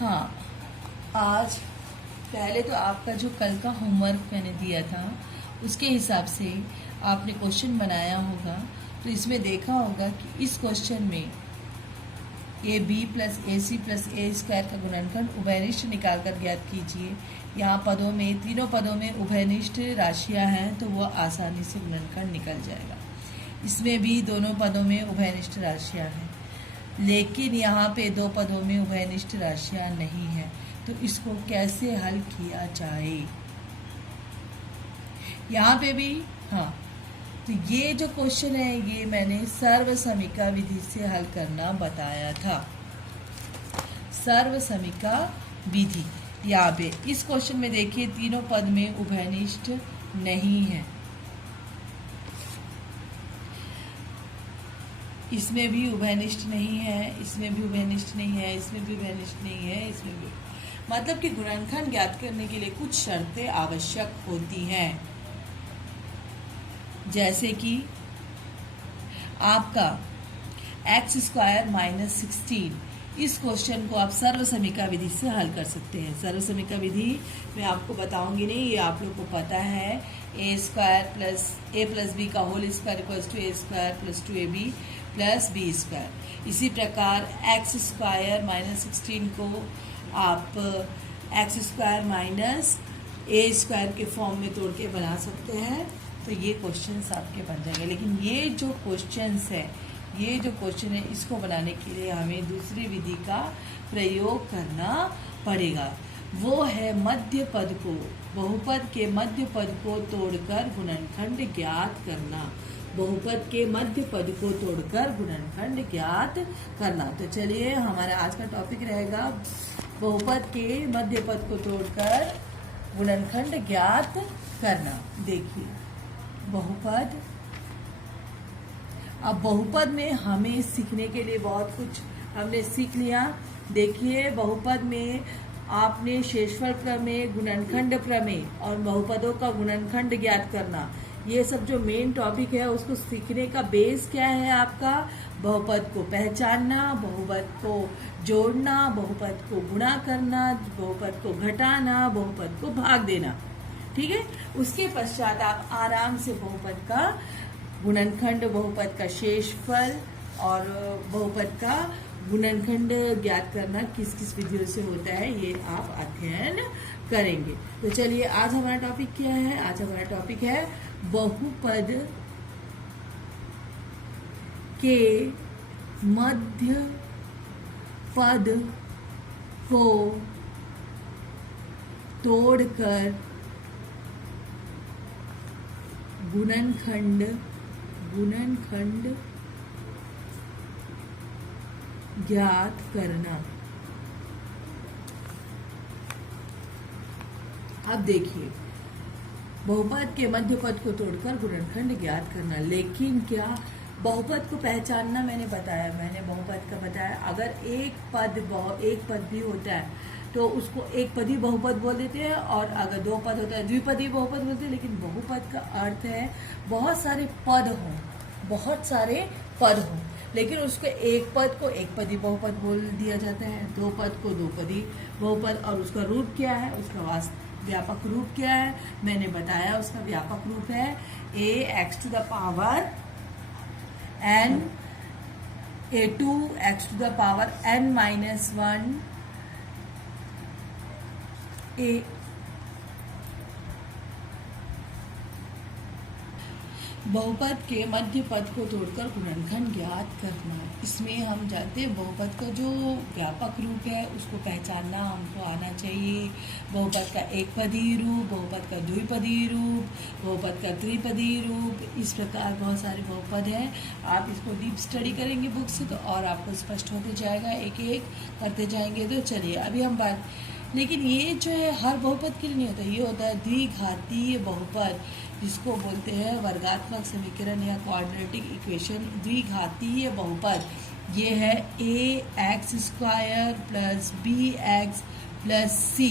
हाँ, आज पहले तो आपका जो कल का होमवर्क मैंने दिया था उसके हिसाब से आपने क्वेश्चन बनाया होगा। तो इसमें देखा होगा कि इस क्वेश्चन में A B plus A C plus A square का गुणनखंड उभयनिष्ठ निकाल कर ज्ञात कीजिए। यहाँ पदों में, तीनों पदों में उभयनिष्ठ राशियाँ हैं तो वो आसानी से गुणनखंड निकल जाएगा। इसमें भी दोनों पदों में उभयनिष्ठ राशियाँ हैं, लेकिन यहाँ पे दो पदों में उभयनिष्ठ राशियाँ नहीं हैं। तो इसको कैसे हल किया जाए, यहाँ पे भी हाँ। तो ये जो क्वेश्चन है ये मैंने सर्वसमीका विधि से हल करना बताया था। सर्वसमीका विधि, यहाँ पे इस क्वेश्चन में देखिए तीनों पद में उभयनिष्ठ नहीं है। इसमें भी उभयनिष्ठ नहीं है, इसमें भी उभयनिष्ठ नहीं है, इसमें भी उभयनिष्ठ नहीं है, इसमें भी। मतलब कि गुणनखंड ज्ञात करने के लिए कुछ शर्तें आवश्यक होती हैं, जैसे कि आपका एक्स स्क्वायर माइनस 16। इस क्वेश्चन को आप सर्वसमीका विधि से हल कर सकते हैं। सर्वसमीका विधि मैं आपको बताऊंगी नहीं, ये आप लोग को पता है। A square plus A plus B का whole square equals to A square plus 2ab plus B square. इसी प्रकार एक्स स्क्वायर माइनस 16 को आप X square minus A square के फॉर्म में तोड़ के बना सकते हैं। तो ये क्वेश्चंस आपके बन जाएंगे। लेकिन ये जो क्वेश्चंस है, ये जो क्वेश्चन है, इसको बनाने के लिए हमें दूसरी विधि का प्रयोग करना पड़ेगा। वो है मध्य पद को, बहुपद के मध्य पद को तोड़कर गुणनखंड ज्ञात करना। बहुपद के मध्य पद को तोड़कर गुणनखंड ज्ञात करना। तो चलिए, हमारा आज का टॉपिक रहेगा बहुपद के मध्य पद को तोड़कर गुणनखंड ज्ञात करना। देखिए बहुपद, अब बहुपद में हमें सीखने के लिए बहुत कुछ हमने सीख लिया। देखिए बहुपद में आपने शेषफल प्रमेय, गुणनखंड प्रमेय और बहुपदों का गुणनखंड ज्ञात करना, ये सब जो मेन टॉपिक है उसको सीखने का बेस क्या है आपका? बहुपद को पहचानना, बहुपद को जोड़ना, बहुपद को गुणा करना, बहुपद को घटाना, बहुपद को भाग देना। ठीक है, उसके पश्चात आप आराम से बहुपद का गुणनखंड, बहुपद का शेषफल और बहुपद का गुणनखंड ज्ञात करना किस किस विधियों से होता है ये आप अध्ययन करेंगे। तो चलिए, आज हमारा टॉपिक क्या है? आज हमारा टॉपिक है बहुपद के मध्य पद को तोड़कर गुणनखंड ज्ञात करना। अब देखिए, बहुपद के मध्य पद को तोड़कर गुणनखंड ज्ञात करना, लेकिन क्या बहुपद को पहचानना मैंने बताया, मैंने बहुपद का बताया। अगर एक पद भी होता है तो उसको एक पदी बहुपद बोल देते हैं, और अगर दो पद होता है द्विपदी बहुपद बोलते हैं। लेकिन बहुपद का अर्थ है बहुत सारे पद हों, बहुत सारे पद हों, लेकिन उसको एक पद को एक पदी बहुपद बोल दिया जाता है, दो पद को दो पदी बहुपद। और उसका रूप क्या है, उसका व्यापक रूप क्या है, मैंने बताया। उसका व्यापक रूप है a x to the power n, a2 x to the power n minus 1 a। बहुपद के मध्य पद को तोड़कर गुणनखंड ज्ञात करना। इसमें हम जानते हैं बहुपद का जो व्यापक रूप है उसको पहचानना हमको आना चाहिए। बहुपद का एक पदी रूप, बहुपद का द्विपदी रूप, बहुपद का त्रिपदी रूप, इस प्रकार बहुत सारे बहुपद हैं। आप इसको डीप स्टडी करेंगे बुक से तो और आपको स्पष्ट होते जाएगा, एक एक करते जाएंगे। तो चलिए अभी हम बात, लेकिन ये जो है हर बहुपद के लिए नहीं होता, ये होता है द्विघातीय बहुपद, जिसको बोलते हैं वर्गात्मक समीकरण या क्वाड्रेटिक इक्वेशन। द्विघातीय बहुपद ये है ax square plus bx plus c।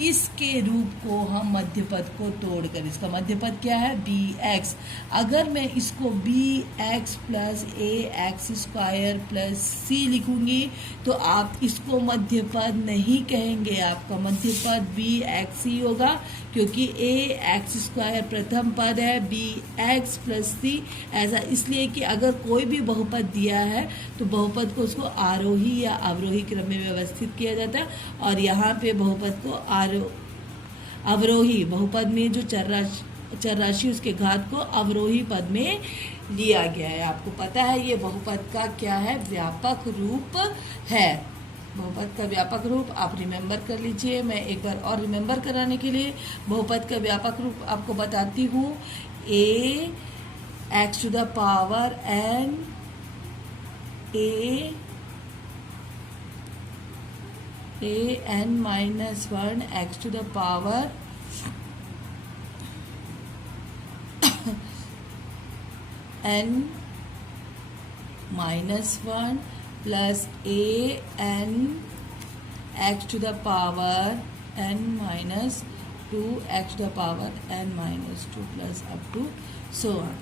इसके रूप को हम मध्य पद को तोड़कर, इसका मध्य पद क्या है बी एक्स, अगर मैं इसको बी एक्स प्लस ए एक्स स्क्वायर प्लस सी लिखूंगी तो आप इसको मध्य पद नहीं कहेंगे, आपका मध्य पद बी एक्स ही होगा, क्योंकि ए एक्स स्क्वायर प्रथम पद है, बी एक्स प्लस सी ऐसा इसलिए कि अगर कोई भी बहुपद दिया है तो बहुपद को उसको आरोही या अवरोही क्रम में व्यवस्थित किया जाता है, और यहाँ पे बहुपद को अवरोही, बहुपद में जो चर राशि उसके घात को अवरोही पद में लिया गया है। आपको पता है ये बहुपद का क्या है, व्यापक रूप है। बहुपद का व्यापक रूप आप रिमेंबर कर लीजिए। मैं एक बार और रिमेंबर कराने के लिए बहुपद का व्यापक रूप आपको बताती हूँ। A x to the power n a n minus one x to the power n minus one plus a n x to the power n minus two x to the power n minus two plus up to so on.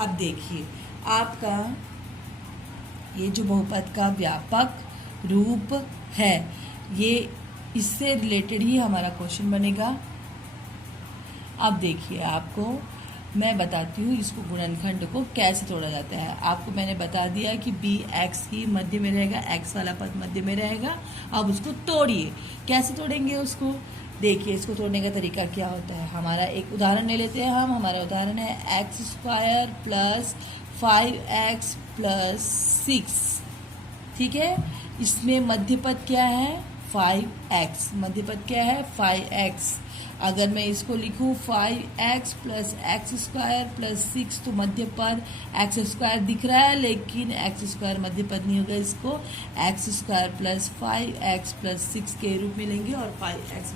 अब देखिए आपका ये जो बहुपद का व्यापक रूप है, ये इससे रिलेटेड ही हमारा क्वेश्चन बनेगा। अब देखिए आपको मैं बताती हूँ इसको गुणनखंड को कैसे तोड़ा जाता है। आपको मैंने बता दिया कि बी एक्स की मध्य में रहेगा, एक्स वाला पद मध्य में रहेगा। अब उसको तोड़िए, कैसे तोड़ेंगे उसको देखिए। इसको तोड़ने का तरीका क्या होता है, हमारा एक उदाहरण ले लेते हैं हम। हमारा उदाहरण है x square plus 5x plus 6, ठीक है। इसमें मध्य पद क्या है 5x, मध्य पद क्या है 5x। अगर मैं इसको लिखूं 5x plus x square plus 6 तो मध्य पद एक्स स्क्वायर दिख रहा है, लेकिन एक्स स्क्वायर मध्य पद नहीं होगा, इसको x square plus 5x plus 6 के रूप में लेंगे और 5x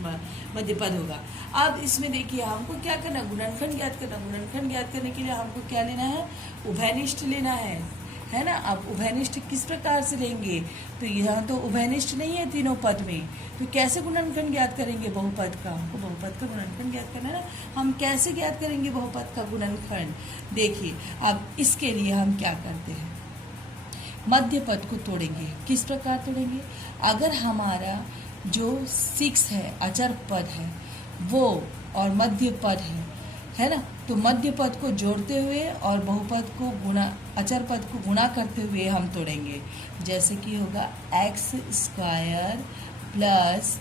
मध्य पद होगा। अब इसमें देखिए हमको क्या करना, गुणनखंड ज्ञात करना। गुणनखंड ज्ञात करने के लिए हमको क्या लेना है, उभयनिष्ठ लेना है ना। अब उभयनिष्ठ किस प्रकार से लेंगे, तो यहाँ तो उभयनिष्ठ नहीं है तीनों पद में, तो कैसे गुणनखंड ज्ञात करेंगे बहुपद का, हमको बहुपद का गुणनखंड ज्ञात करना है ना। हम कैसे ज्ञात करेंगे बहुपद का गुणनखंड, देखिए अब इसके लिए हम क्या करते हैं, मध्य पद को तोड़ेंगे। किस प्रकार तोड़ेंगे, अगर हमारा जो 6 है अचर पद है वो और मध्य पद है ना, तो मध्य पद को जोड़ते हुए और बहुपद को गुणा, अचर पद को गुणा करते हुए हम तोड़ेंगे। जैसे कि होगा एक्स स्क्वायर प्लस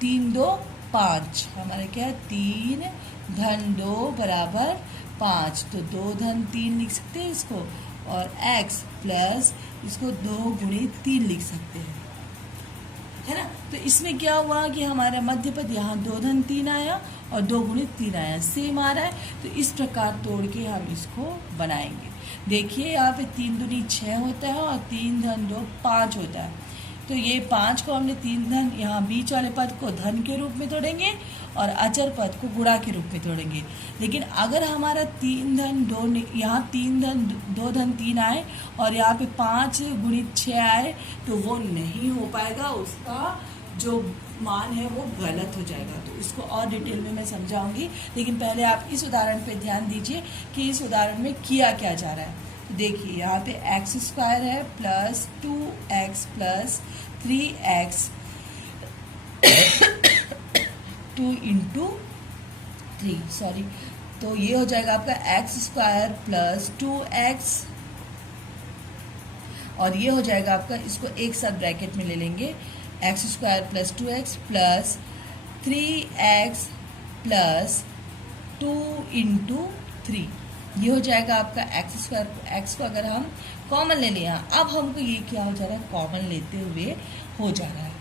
3 2 5, हमारा क्या है 3 धन 2 बराबर 5, तो 2 धन 3 लिख सकते हैं इसको, और x प्लस इसको 2 गुणित 3 लिख सकते हैं, है ना। तो इसमें क्या हुआ कि हमारा मध्य पद यहाँ 2 धन 3 आया और 2 गुणित 3 आया, सेम आ रहा है। तो इस प्रकार तोड़ के हम इसको बनाएंगे। देखिए यहाँ पे 3 दूनी 6 होता है और 3 धन 2 5 होता है। तो ये 5 को हमने 3 धन, यहाँ बीच वाले पद को धन के रूप में तोड़ेंगे और अचर पद को गुणा के रूप में तोड़ेंगे। लेकिन अगर हमारा 3 धन 2, यहाँ 3 धन 2 धन 3 आए और यहाँ पे 5 गुणित 6 आए तो वो नहीं हो पाएगा, उसका जो मान है वो गलत हो जाएगा। तो इसको और डिटेल में मैं समझाऊंगी, लेकिन पहले आप इस उदाहरण पे ध्यान दीजिए कि इस उदाहरण में किया क्या जा रहा है। तो देखिए यहाँ पे एक्स स्क्वायर है plus 2x plus 3x 2 into 3, sorry, तो ये हो जाएगा आपका एक्स स्क्वायर प्लस 2x और ये हो जाएगा आपका, इसको एक साथ ब्रैकेट में ले लेंगे, x square plus 2x plus 3x plus 2 into 3, ये हो जाएगा आपका एक्स स्क्वायर। एक्स को अगर हम कॉमन ले लें, अब हमको ये क्या हो जा रहा है, कॉमन लेते हुए हो जा रहा है,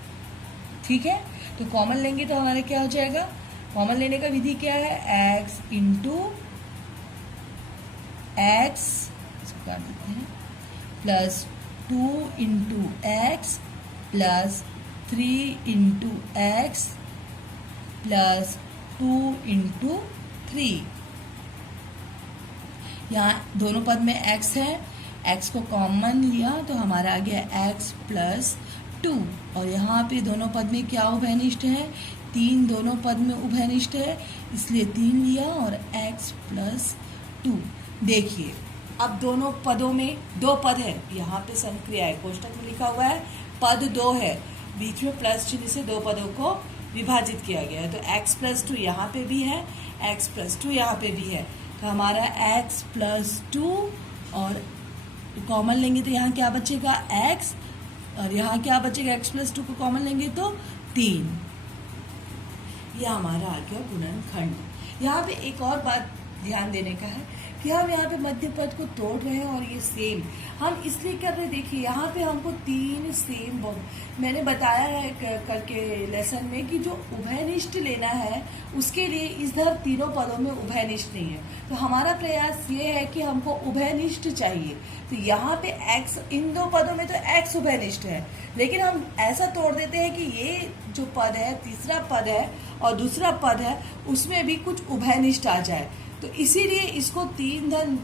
ठीक है। तो कॉमन लेंगे तो हमारे क्या हो जाएगा, कॉमन लेने का विधि क्या है, एक्स इंटू एक्स, इसको काट देते हैं, plus 2 into x plus 3 into x plus 2 into 3। यहाँ दोनों पद में x है, x को कॉमन लिया तो हमारा आ गया x प्लस 2 और यहाँ पे दोनों पद में क्या उभयनिष्ठ है, 3 दोनों पद में उभयनिष्ठ है, इसलिए 3 लिया और x प्लस 2। देखिए अब दोनों पदों में 2 पद है, यहाँ पे संक्रिया है, कोष्टक में लिखा हुआ है पद 2 है, बीच में प्लस चिन्ह से 2 पदों को विभाजित किया गया है। तो x प्लस 2 यहाँ पे भी है, x प्लस 2 यहाँ पे भी है, तो हमारा x प्लस 2 और कॉमन लेंगे तो यहाँ क्या बचेगा x और यहाँ क्या बचेगा, x प्लस 2 को कॉमन लेंगे तो 3। यह हमारा आ गया गुणनखंड। यहाँ पे एक और बात ध्यान देने का है कि हम यहाँ पे मध्य पद को तोड़ रहे हैं और ये सेम हम इसलिए कर रहे हैं। देखिए यहाँ पे हमको 3 सेम मैंने बताया है करके लेसन में कि जो उभयनिष्ठ लेना है उसके लिए इधर तीनों पदों में उभयनिष्ठ नहीं है, तो हमारा प्रयास ये है कि हमको उभयनिष्ठ चाहिए। तो यहाँ पे x, इन 2 पदों में तो x उभयनिष्ठ है, लेकिन हम ऐसा तोड़ देते हैं कि ये जो पद है, तीसरा पद है और दूसरा पद है, उसमें भी कुछ उभयनिष्ठ आ जाए। तो इसीलिए इसको 3 धन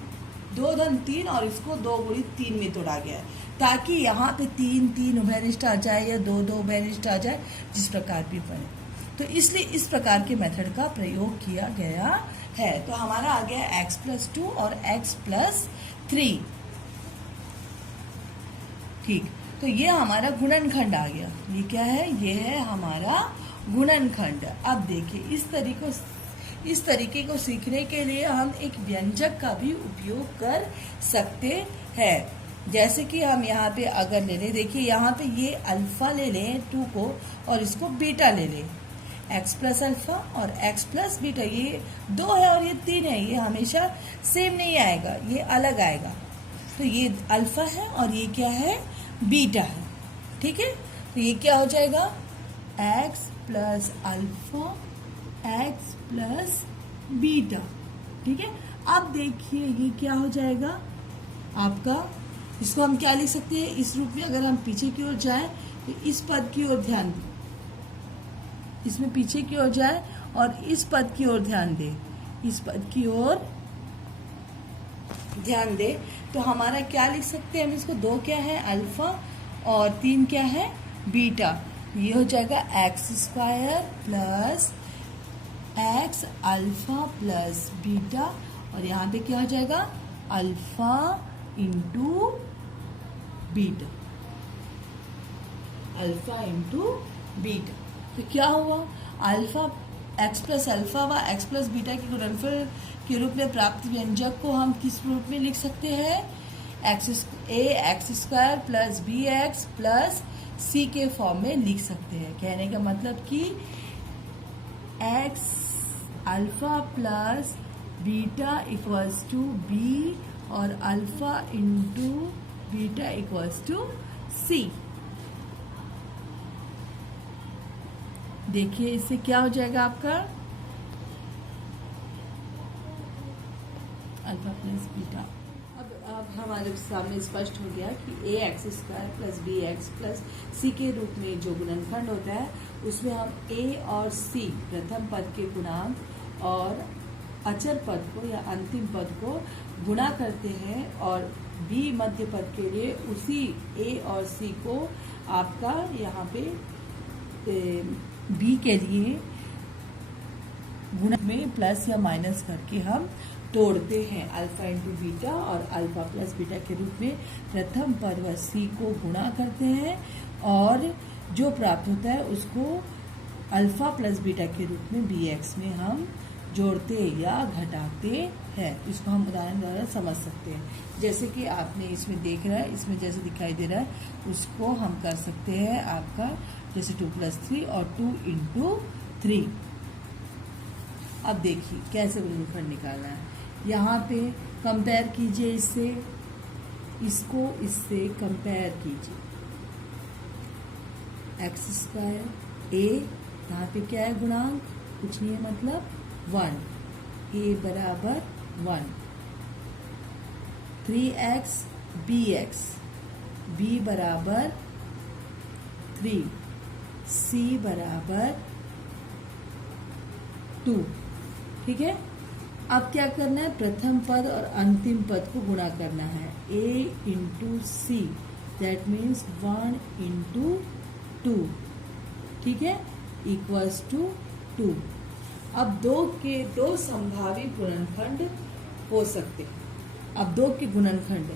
2 धन 3 और इसको 2 गुणित 3 में तोड़ा गया है, ताकि यहाँ पे 3 3 उभयनिष्ठ आ जाए या 2 2 उभयनिष्ठ आ जाए, जिस प्रकार भी बने। तो इसलिए इस प्रकार के मेथड का प्रयोग किया गया है। तो हमारा आ गया x प्लस 2 और x प्लस 3। ठीक, तो ये हमारा गुणनखंड आ गया। ये क्या है, ये है हमारा गुणनखंड। अब देखिए इस तरीके को सीखने के लिए हम एक व्यंजक का भी उपयोग कर सकते हैं। जैसे कि हम यहाँ पे अगर ले लें, देखिए यहाँ पे ये अल्फा ले लें 2 को और इसको बीटा ले लें, x प्लस अल्फा और x प्लस बीटा, ये 2 है और ये 3 है, ये हमेशा सेम नहीं आएगा, ये अलग आएगा। तो ये अल्फा है और ये क्या है, बीटा है। ठीक है, तो ये क्या हो जाएगा, x plus alpha x plus beta. ठीक है, अब देखिए ये क्या हो जाएगा आपका, इसको हम क्या लिख सकते हैं इस रूप में। अगर हम पीछे की ओर जाएं तो इस पद की ओर ध्यान दें, इसमें पीछे की ओर जाए और इस पद की ओर ध्यान दें, इस पद की ओर ध्यान दें, तो हमारा क्या लिख सकते हैं हम इसको, 2 क्या है अल्फा और 3 क्या है बीटा। ये हो जाएगा x square plus x alpha plus beta, और यहाँ पे क्या हो जाएगा alpha into beta, alpha into beta. तो क्या हुआ, अल्फा एक्स प्लस अल्फा व एक्स प्लस बीटा के गुणनफल के रूप में प्राप्त व्यंजक को हम किस रूप में लिख सकते हैं, x square plus b x plus c के फॉर्म में लिख सकते हैं। कहने का मतलब कि x alpha plus beta equals to b और alpha into beta equals to c. देखिए इससे क्या हो जाएगा आपका अल्फा प्लस बीटा। अब हमारे सामने स्पष्ट हो गया कि a x square plus b x plus c के रूप में जो गुणनखंड होता है उसमें हम ए और सी प्रथम पद के गुणांक और अचर पद को या अंतिम पद को गुणा करते हैं, और बी मध्य पद के लिए उसी ए और सी को आपका यहाँ पे बी के लिए गुणा में प्लस या माइनस करके हम तोड़ते हैं। अल्फा इंटू बीटा और अल्फा प्लस बीटा के रूप में प्रथम पद व सी को गुणा करते हैं और जो प्राप्त होता है उसको अल्फा प्लस बीटा के रूप में बी एक्स में हम जोड़ते या घटाते हैं। इसको हम उदाहरण द्वारा समझ सकते हैं। जैसे कि आपने इसमें देख रहा है, इसमें जैसे दिखाई दे रहा है उसको हम कर सकते हैं आपका जैसे 2 + 3 और 2 × 3। अब देखिए कैसे गुणनखंड निकालना है। यहाँ पे कंपेयर कीजिए, इसको इससे कंपेयर कीजिए। एक्स स्क्वायर ए, यहाँ पे क्या है गुणांक, कुछ नहीं है मतलब 1, ए बराबर 1, 3x bx, b बराबर 3, c बराबर 2। ठीक है, अब क्या करना है, प्रथम पद और अंतिम पद को गुणा करना है। a × c दैट मीन्स 1 × 2, ठीक है, इक्वल्स टू 2। अब दो संभावित गुणनखंड हो सकते हैं। अब दो के गुणनखंड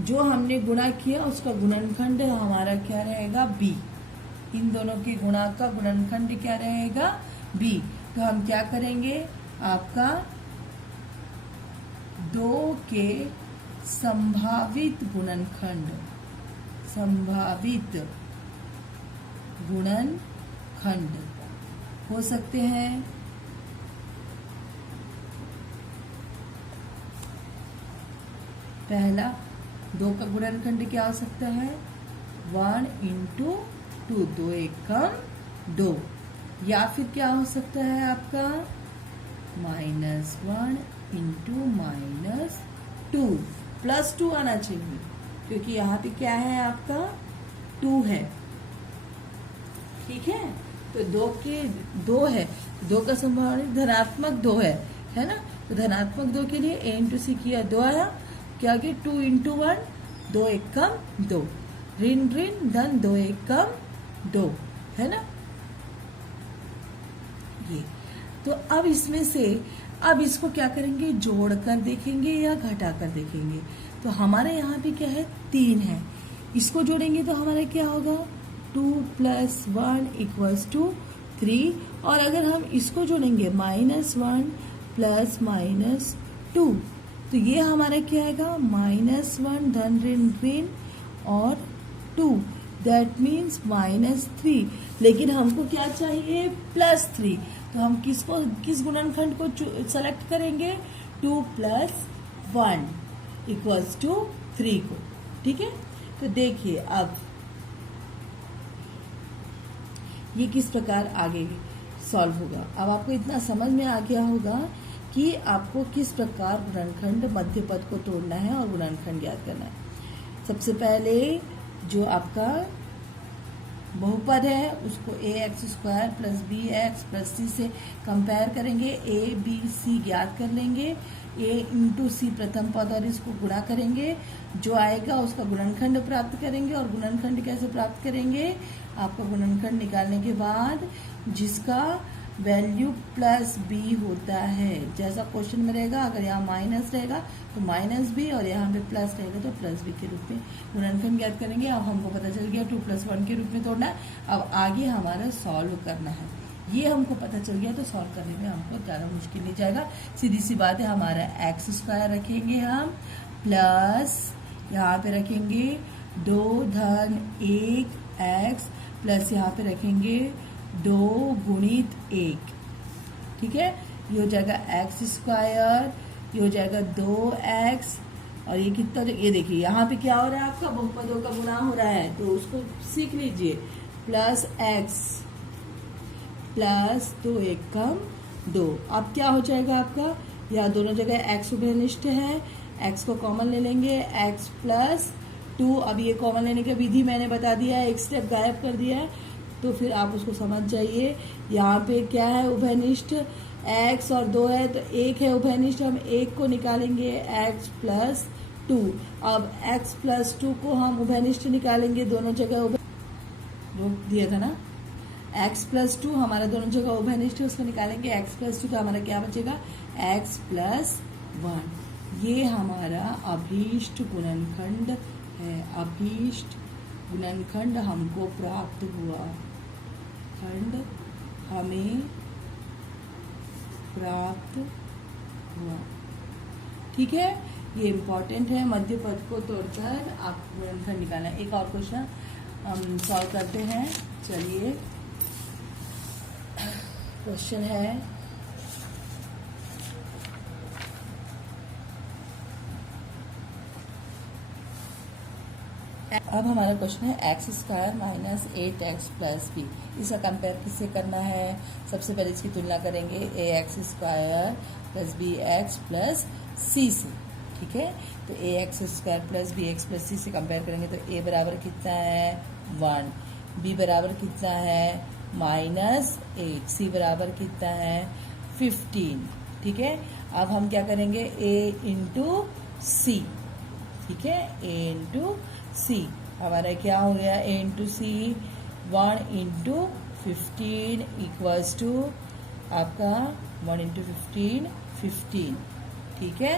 जो हमने गुणा किया उसका गुणनखंड हमारा क्या रहेगा, b। इन दोनों के गुणा का गुणनखंड क्या रहेगा, b। तो हम क्या करेंगे, आपका दो के संभावित गुणनखंड हो सकते हैं। पहला, दो का गुणनखंड क्या हो सकता है, 1 इंटू 2, 2 एकम 2। या फिर क्या हो सकता है आपका -1 इंटू -2, +2 आना चाहिए क्योंकि यहाँ पे क्या है आपका 2 है, ठीक है। तो दो है, दो का संभावना धनात्मक 2 है ना। तो धनात्मक 2 के लिए a इंटू सी किया, 2 आया, क्या कि 2 इंटू 1, 2 एकम 2, ऋण ऋण धन 2 एकम 2, है ना ये। तो अब इसमें से अब इसको क्या करेंगे, जोड़कर देखेंगे या घटाकर देखेंगे। तो हमारे यहाँ पे क्या है, 3 है, इसको जोड़ेंगे तो हमारा क्या होगा, 2 + 1 = 3। और अगर हम इसको जोड़ेंगे -1 + -2, तो ये हमारा क्या आएगा, -1 धन ऋण ऋण और 2, दैट मीन्स -3। लेकिन हमको क्या चाहिए, +3। तो हम किस गुणनखंड को सेलेक्ट करेंगे, 2 + 1 = 3 को, ठीक है। तो देखिए अब ये किस प्रकार आगे सॉल्व होगा। अब आपको इतना समझ में आ गया होगा कि आपको किस प्रकार गुणनखंड मध्य पद को तोड़ना है और गुणनखंड ज्ञात करना है। सबसे पहले जो आपका बहुपद है उसको ax² + bx + c से कंपेयर करेंगे, a b c ज्ञात कर लेंगे, a इंटू सी प्रथम पद और इसको गुणा करेंगे, जो आएगा उसका गुणनखंड प्राप्त करेंगे। और गुणनखंड कैसे प्राप्त करेंगे, आपका गुणनखंड निकालने के बाद जिसका वैल्यू +b होता है, जैसा क्वेश्चन में रहेगा, अगर यहाँ माइनस रहेगा तो -b और यहाँ पे प्लस रहेगा तो +b के रूप में गुणनखंड ज्ञात करेंगे। अब हमको पता चल गया 2 + 1 के रूप में तोड़ना है। अब आगे हमारा सॉल्व करना है, ये हमको पता चल गया तो सॉल्व करने में हमको ज़्यादा मुश्किल नहीं जाएगा। सीधी सी बात है, हमारा x² रखेंगे हम, प्लस यहाँ पे रखेंगे 2 धन 1 x, प्लस यहाँ पे रखेंगे 2 × 1, ठीक है। ये हो जाएगा x², ये हो जाएगा 2x, और ये कितना, ये देखिए यहाँ पे क्या हो रहा है, आपका बहुपदों का गुणा हो रहा है, तो उसको सीख लीजिए, +x + 2 एकम 2। अब क्या हो जाएगा आपका, यहाँ दोनों जगह x उभयनिष्ठ है, x को कॉमन ले लेंगे, x + 2। अब ये कॉमन लेने की विधि मैंने बता दिया है, एक स्टेप गायब कर दिया है, तो फिर आप उसको समझ जाइए। यहाँ पे क्या है, उभयनिष्ठ x और 2 है, तो 1 है उभयनिष्ठ, हम 1 को निकालेंगे, x + 2। अब x + 2 को हम उभयनिष्ठ निकालेंगे, दोनों जगह रोक दिया था ना, x + 2 हमारा दोनों जगह उभयनिष्ठ है, उसको निकालेंगे, x + 2 का हमारा क्या बचेगा, x + 1। ये हमारा अभीष्ट गुणनखंड है, अभीष्ट गुणनखंड हमको प्राप्त हुआ, खंड हमें प्राप्त हुआ, ठीक है। ये इम्पोर्टेंट है, मध्य पद को तोड़कर आप गुणनखंड निकालना है। एक और क्वेश्चन हम सॉल्व करते हैं, चलिए। क्वेश्चन है, अब हमारा क्वेश्चन है x² - 8x + b। इसका कंपेयर किससे करना है, सबसे पहले इसकी तुलना करेंगे ax² + bx + c से, ठीक है। तो ax² + bx + c से कंपेयर करेंगे तो a बराबर कितना है, 1, b बराबर कितना है, -8, c बराबर कितना है, 15, ठीक है। अब हम क्या करेंगे, a इंटू c, ठीक है, a इंटू c हमारा क्या हो गया, a into C 1 into 15 equals to आपका 1 इंटू 15 15। ठीक है,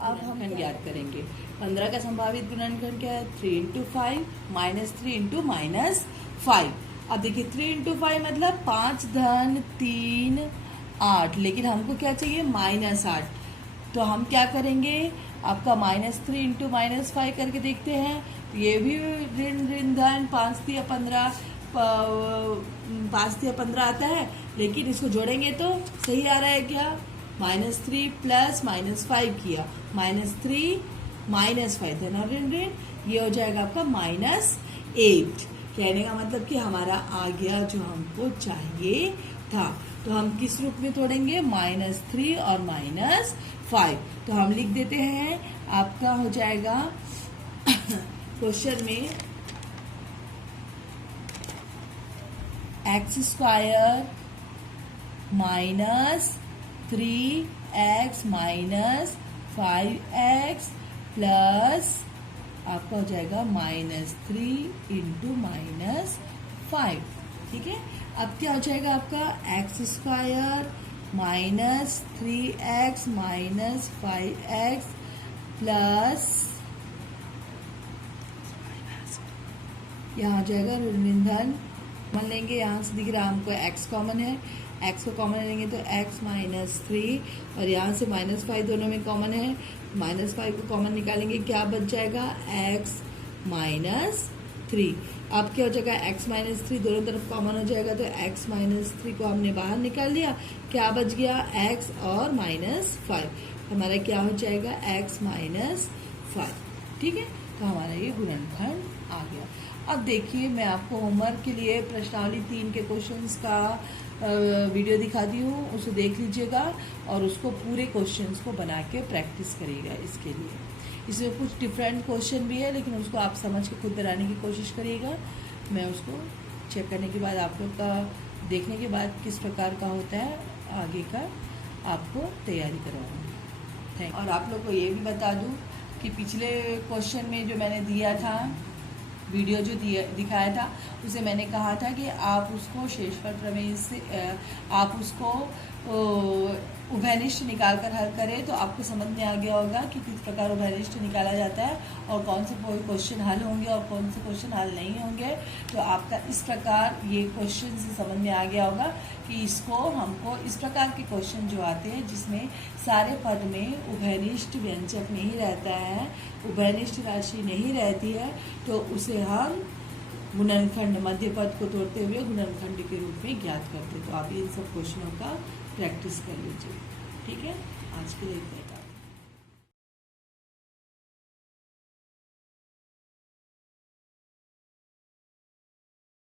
अब हम ज्ञात करेंगे। 15 का संभावित गुणनखंड क्या है? 3 इंटू 5 माइनस 3 इंटू माइनस 5। अब देखिए 3 इंटू 5 मतलब 5 धन 3 8, लेकिन हमको क्या चाहिए? -8। तो हम क्या करेंगे? आपका -3 इंटू -5 करके देखते हैं। तो ये भी ऋण ऋण धन 5 तिया 15 5 तिया 15 आता है, लेकिन इसको जोड़ेंगे तो सही आ रहा है क्या? -3 प्लस -5 किया, -3 -5 है ना ऋण ऋण, ये हो जाएगा आपका -8। कहने का मतलब कि हमारा आ गया जो हमको चाहिए था। तो हम किस रूप में तोड़ेंगे? -3 और -5। तो हम लिख देते हैं, आपका हो जाएगा क्वेश्चन में x² - 3x - 5x प्लस आपका हो जाएगा -3 इंटू -5। ठीक है, अब क्या हो जाएगा आपका? x² - 3x - 5x प्लस यहाँ हो जाएगा ऋण धन मान लेंगे, यहाँ से दिख रहा है हमको x कॉमन है, x को कॉमन लेंगे तो x -3 और यहाँ से -5 दोनों में कॉमन है, -5 को कॉमन निकालेंगे, क्या बच जाएगा? x -3। अब क्या हो जाएगा? x -3 दोनों तरफ कॉमन हो जाएगा, तो x -3 को हमने बाहर निकाल लिया, क्या बच गया? x और -5। हमारा क्या हो जाएगा? x -5। ठीक है, तो हमारा ये गुणनखंड आ गया। अब देखिए, मैं आपको होमवर्क के लिए प्रश्नावली 3 के क्वेश्चंस का वीडियो दिखाती हूँ, उसे देख लीजिएगा और उसको पूरे क्वेश्चंस को बना के प्रैक्टिस करिएगा। इसके लिए इसमें कुछ डिफरेंट क्वेश्चन भी है, लेकिन उसको आप समझ के खुद बनाने की कोशिश करिएगा। मैं उसको चेक करने के बाद, आप लोग का देखने के बाद किस प्रकार का होता है आगे का, आपको तैयारी करवाऊँगी। थैंक। और आप लोग को ये भी बता दूँ कि पिछले क्वेश्चन में जो मैंने दिया था, वीडियो जो दिखाया था, उसे मैंने कहा था कि आप उसको शेषफल प्रमेय से आप उसको उभयनिष्ठ निकाल कर हल करें, तो आपको समझ में आ गया होगा कि किस प्रकार उभयनिष्ठ निकाला जाता है और कौन से क्वेश्चन हल होंगे और कौन से क्वेश्चन हल नहीं होंगे। तो आपका इस प्रकार ये क्वेश्चन से समझ में आ गया होगा कि इसको हमको इस प्रकार के क्वेश्चन जो आते हैं जिसमें सारे पद में उभयनिष्ठ व्यंजक नहीं रहता है, उभयनिष्ठ राशि नहीं रहती है, तो उसे हम गुणनखंड मध्य पद को तोड़ते हुए गुणनखंड के रूप में ज्ञात करते। तो आप इन सब क्वेश्चनों का प्रैक्टिस कर लीजिए। ठीक है, आज के लिए